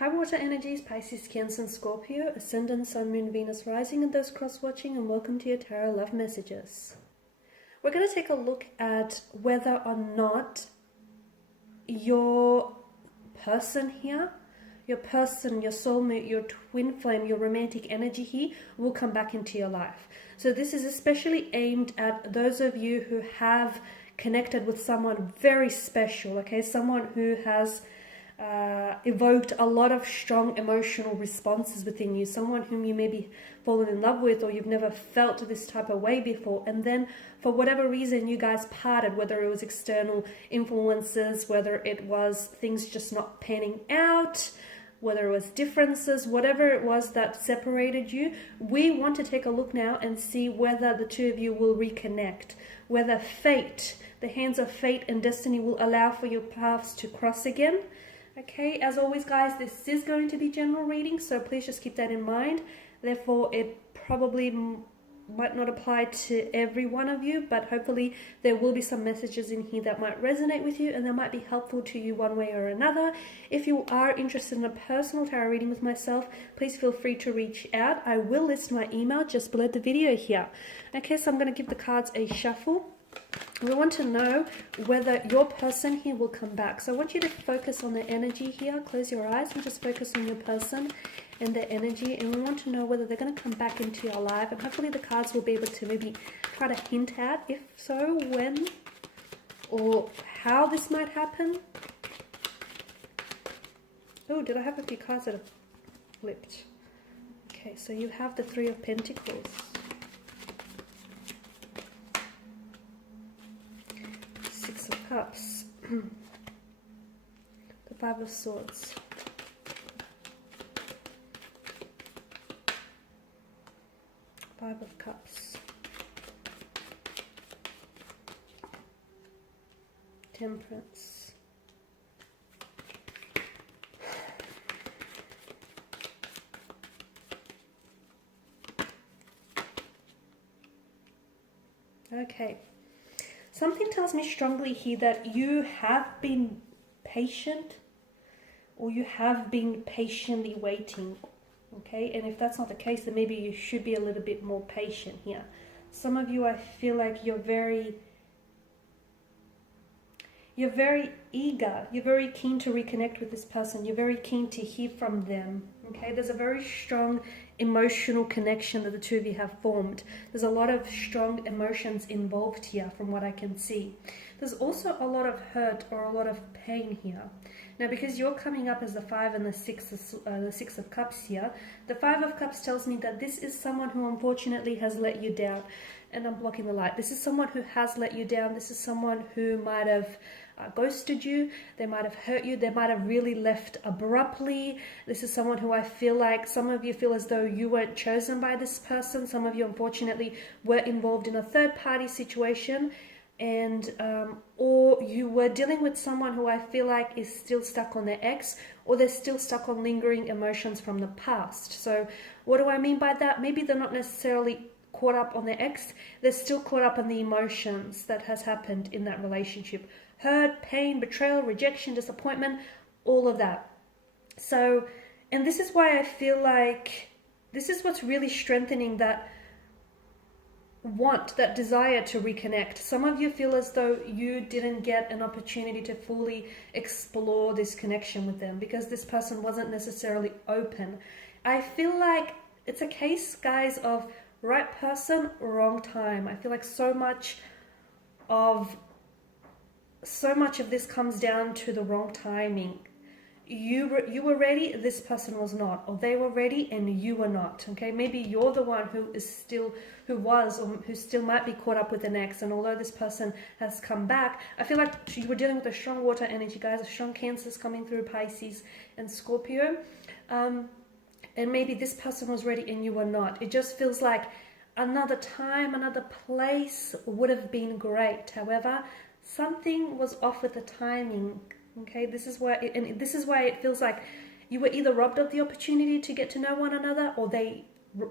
High water energies, Pisces, Cancer, and Scorpio, Ascendant, Sun, Moon, Venus, Rising, and those cross-watching, and welcome to your Tarot Love Messages. We're going to take a look at whether or not your person here, your person, your soulmate, your twin flame, your romantic energy here will come back into your life. So this is especially aimed at those of you who have connected with someone very special, okay? Someone who has evoked a lot of strong emotional responses within you, someone whom you maybe fallen in love with or you've never felt this type of way before, and then for whatever reason you guys parted, whether it was external influences, whether it was things just not panning out, whether it was differences, whatever it was that separated you. We want to take a look now and see whether the two of you will reconnect, whether fate, the hands of fate and destiny, will allow for your paths to cross again. Okay, as always guys, this is going to be general reading, so please just keep that in mind. Therefore, it probably might not apply to every one of you, but hopefully there will be some messages in here that might resonate with you and that might be helpful to you one way or another. If you are interested in a personal tarot reading with myself, please feel free to reach out. I will list my email just below the video here. Okay, so I'm going to give the cards a shuffle. We want to know whether your person here will come back. So I want you to focus on the energy here. Close your eyes and just focus on your person and their energy. And we want to know whether they're going to come back into your life. And hopefully the cards will be able to maybe try to hint at, if so, when or how this might happen. Oh, did I have a few cards that have flipped? Okay, so you have the Three of Pentacles. Cups, the Five of Swords, Five of Cups, Temperance, okay. Something tells me strongly here that you have been patient, or you have been patiently waiting, okay? And if that's not the case, then maybe you should be a little bit more patient here. Some of you, I feel like you're very eager, you're very keen to reconnect with this person, you're very keen to hear from them, okay? There's a very strong emotional connection that the two of you have formed. There's a lot of strong emotions involved here from what I can see. There's also a lot of hurt or a lot of pain here. Now, because you're coming up as the Five and the Six of Cups here, the Five of Cups tells me that this is someone who unfortunately has let you down. And I'm blocking the light. This is someone who has let you down. This is someone who might have ghosted you. They might have hurt you. They might have really left abruptly. This is someone who I feel like some of you feel as though you weren't chosen by this person. Some of you unfortunately were involved in a third-party situation, and or you were dealing with someone who I feel like is still stuck on their ex, or they're still stuck on lingering emotions from the past. So what do I mean by that? Maybe they're not necessarily caught up on their ex, they're still caught up on the emotions that has happened in that relationship. Hurt, pain, betrayal, rejection, disappointment, all of that. So, and this is why I feel like this is what's really strengthening that want, that desire to reconnect. Some of you feel as though you didn't get an opportunity to fully explore this connection with them because this person wasn't necessarily open. I feel like it's a case, guys, of right person, wrong time. I feel like so much of this comes down to the wrong timing. You were ready, this person was not, or they were ready and you were not. Okay, maybe you're the one who still might be caught up with an ex, and although this person has come back, I feel like you were dealing with a strong water energy, guys, a strong Cancers coming through, Pisces and Scorpio. And maybe this person was ready and you were not. It just feels like another time, another place would have been great. However, something was off with the timing. Okay, this is why it feels like you were either robbed of the opportunity to get to know one another, or they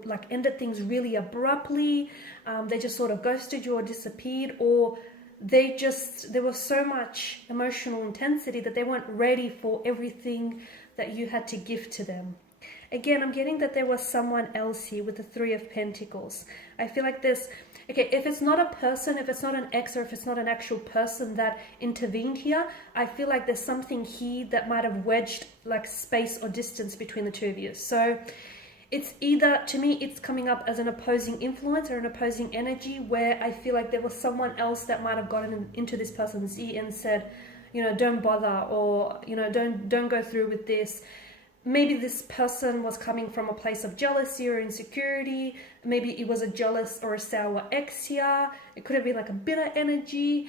like ended things really abruptly. They just sort of ghosted you or disappeared, or there was so much emotional intensity that they weren't ready for everything that you had to give to them. Again, I'm getting that there was someone else here with the Three of Pentacles. I feel like there's, okay, if it's not a person, if it's not an ex, or if it's not an actual person that intervened here, I feel like there's something here that might have wedged like space or distance between the two of you. So it's either, to me, it's coming up as an opposing influence or an opposing energy where I feel like there was someone else that might have gotten into this person's ear and said, you know, don't bother, or, you know, don't go through with this. Maybe this person was coming from a place of jealousy or insecurity. Maybe it was a jealous or a sour ex here. It could have been like a bitter energy,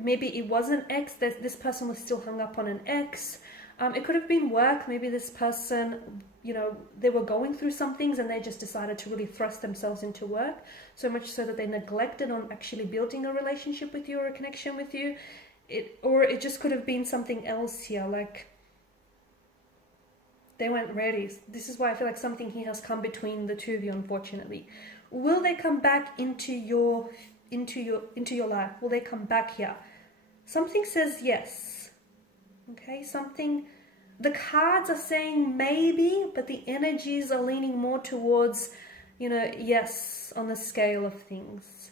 maybe it was an ex. This person was still hung up on an ex. It could have been work. Maybe this person, you know, they were going through some things and they just decided to really thrust themselves into work, so much so that they neglected on actually building a relationship with you or a connection with you. Or it just could have been something else here, like they weren't ready. This is why I feel like something here has come between the two of you, unfortunately. Will they come back into your life? Will they come back here? Something says yes. Okay, something, the cards are saying maybe, but the energies are leaning more towards, you know, yes, on the scale of things.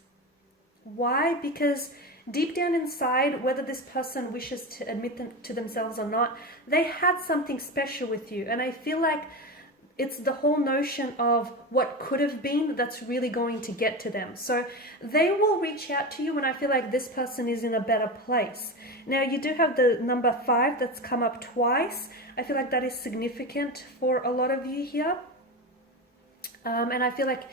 Why? Because deep down inside, whether this person wishes to admit them to themselves or not, they had something special with you. And I feel like it's the whole notion of what could have been that's really going to get to them. So they will reach out to you when I feel like this person is in a better place. Now, you do have the number 5 that's come up twice. I feel like that is significant for a lot of you here. And I feel like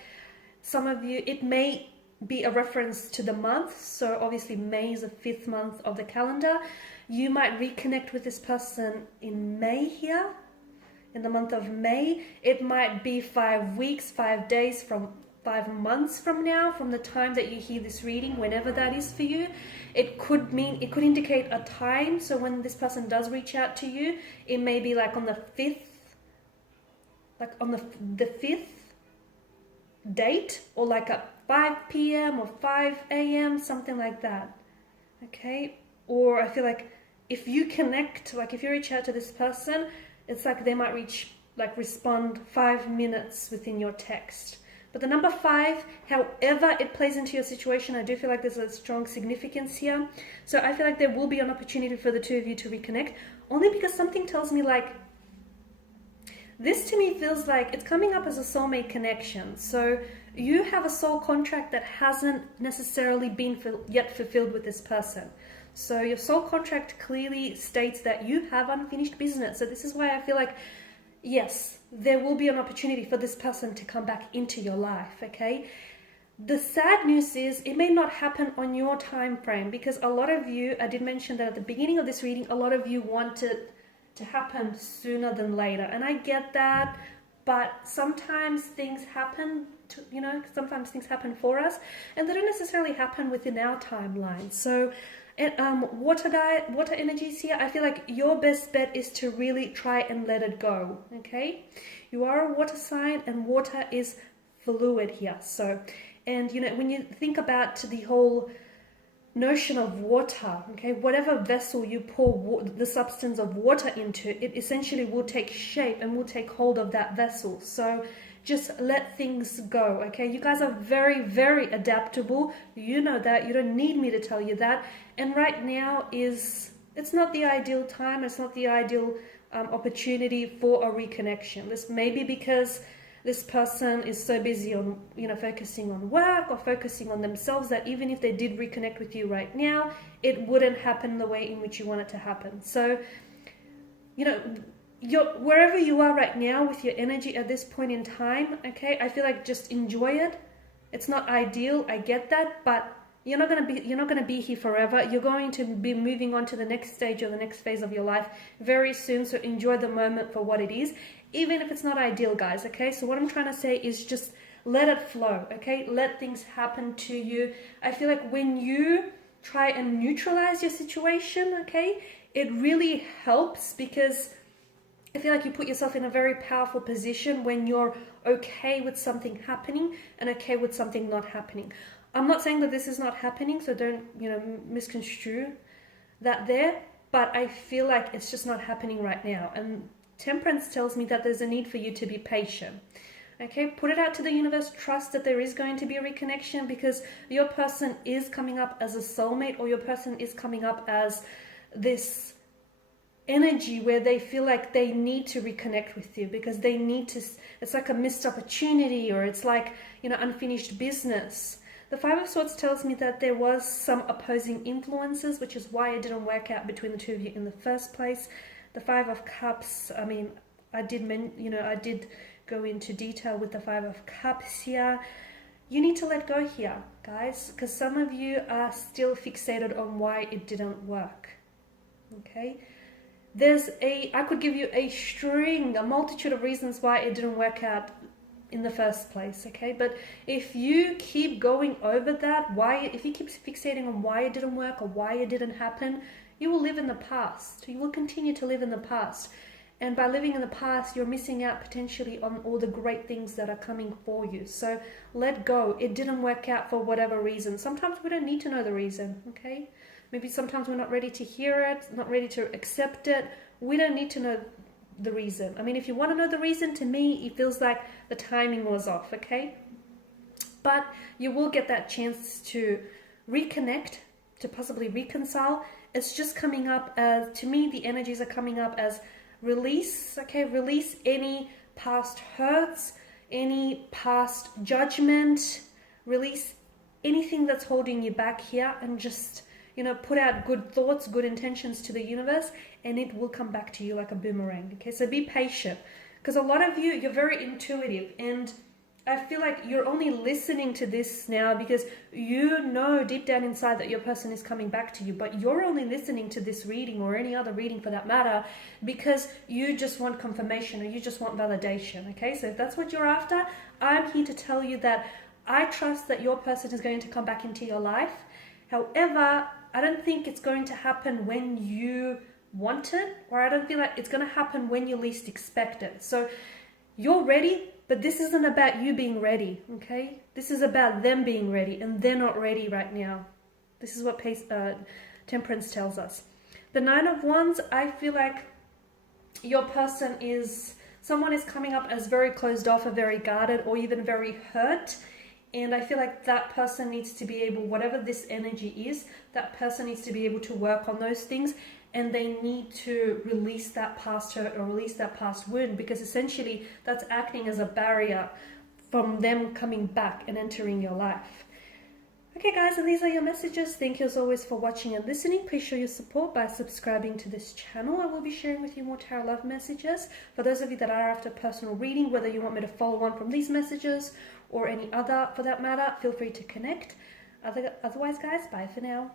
some of you, it may be a reference to the month. So obviously May is the 5th month of the calendar. You might reconnect with this person in May here, in the month of May. It might be 5 weeks, 5 days, from 5 months from now, from the time that you hear this reading, whenever that is for you. It could indicate a time. So when this person does reach out to you, it may be like on the 5th, like on the 5th date, or like a 5 p.m. or 5 a.m., something like that. Okay? Or I feel like if you connect, like if you reach out to this person, it's like they might respond 5 minutes within your text. But the number 5, however it plays into your situation, I do feel like there's a strong significance here. So I feel like there will be an opportunity for the two of you to reconnect, only because something tells me like, this to me feels like it's coming up as a soulmate connection. So you have a soul contract that hasn't necessarily been yet fulfilled with this person. So your soul contract clearly states that you have unfinished business. So this is why I feel like, yes, there will be an opportunity for this person to come back into your life, okay? The sad news is it may not happen on your time frame, because a lot of you, I did mention that at the beginning of this reading, a lot of you want it to happen sooner than later. And I get that, but sometimes things happen sometimes things happen for us, and they don't necessarily happen within our timeline. So water energies here, I feel like your best bet is to really try and let it go. Okay, you are a water sign, and water is fluid here. So, and you know, when you think about the whole notion of water, okay, whatever vessel you pour the substance of water into, it essentially will take shape and will take hold of that vessel. So just let things go, okay? You guys are very, very adaptable. You know that. You don't need me to tell you that. And right now it's not the ideal time. It's not the ideal opportunity for a reconnection. This may be because this person is so busy on, focusing on work or focusing on themselves, that even if they did reconnect with you right now, it wouldn't happen the way in which you want it to happen. So, wherever you are right now with your energy at this point in time, okay, I feel like just enjoy it. It's not ideal, I get that, but you're not gonna be here forever. You're going to be moving on to the next stage or the next phase of your life very soon. So enjoy the moment for what it is, even if it's not ideal, guys. Okay, so what I'm trying to say is just let it flow. Okay, let things happen to you. I feel like when you try and neutralize your situation, okay, it really helps, because I feel like you put yourself in a very powerful position when you're okay with something happening and okay with something not happening. I'm not saying that this is not happening, so don't, misconstrue that there, but I feel like it's just not happening right now. And Temperance tells me that there's a need for you to be patient. Okay, put it out to the universe. Trust that there is going to be a reconnection, because your person is coming up as a soulmate, or your person is coming up as this energy where they feel like they need to reconnect with you, because they need to, it's like a missed opportunity, or it's like, you know, unfinished business. The Five of Swords tells me that there was some opposing influences, which is why it didn't work out between the two of you in the first place. The Five of Cups, I mean, I did go into detail with the Five of Cups here. You need to let go here, guys, because some of you are still fixated on why it didn't work. Okay, I could give you a multitude of reasons why it didn't work out in the first place. Okay, but if you keep going over that, if you keep fixating on why it didn't work or why it didn't happen, you will live in the past. You will continue to live in the past. And by living in the past, you're missing out potentially on all the great things that are coming for you. So let go. It didn't work out for whatever reason. Sometimes we don't need to know the reason, okay? Maybe sometimes we're not ready to hear it, not ready to accept it. We don't need to know the reason. I mean, if you want to know the reason, to me, it feels like the timing was off, okay? But you will get that chance to reconnect, to possibly reconcile. It's just coming up as, to me, the energies are coming up as release, okay? Release any past hurts, any past judgment, release anything that's holding you back here, and just, you know, put out good thoughts, good intentions to the universe, and it will come back to you like a boomerang, okay? So be patient, because a lot of you, you're very intuitive, and I feel like you're only listening to this now because you know deep down inside that your person is coming back to you, but you're only listening to this reading, or any other reading for that matter, because you just want confirmation, or you just want validation, okay? So if that's what you're after, I'm here to tell you that I trust that your person is going to come back into your life. However, I don't think it's going to happen when you want it, or I don't feel like it's going to happen when you least expect it. So you're ready, but this isn't about you being ready, okay? This is about them being ready, and they're not ready right now. This is what Temperance tells us. The Nine of Wands, I feel like your person is, someone is coming up as very closed off, or very guarded, or even very hurt. And I feel like that person needs to be able, whatever this energy is, that person needs to be able to work on those things, and they need to release that past hurt or release that past wound, because essentially that's acting as a barrier from them coming back and entering your life. Okay guys, and these are your messages. Thank you as always for watching and listening. Please show your support by subscribing to this channel. I will be sharing with you more tarot love messages. For those of you that are after personal reading, whether you want me to follow on from these messages or any other for that matter, feel free to connect. Otherwise guys, bye for now.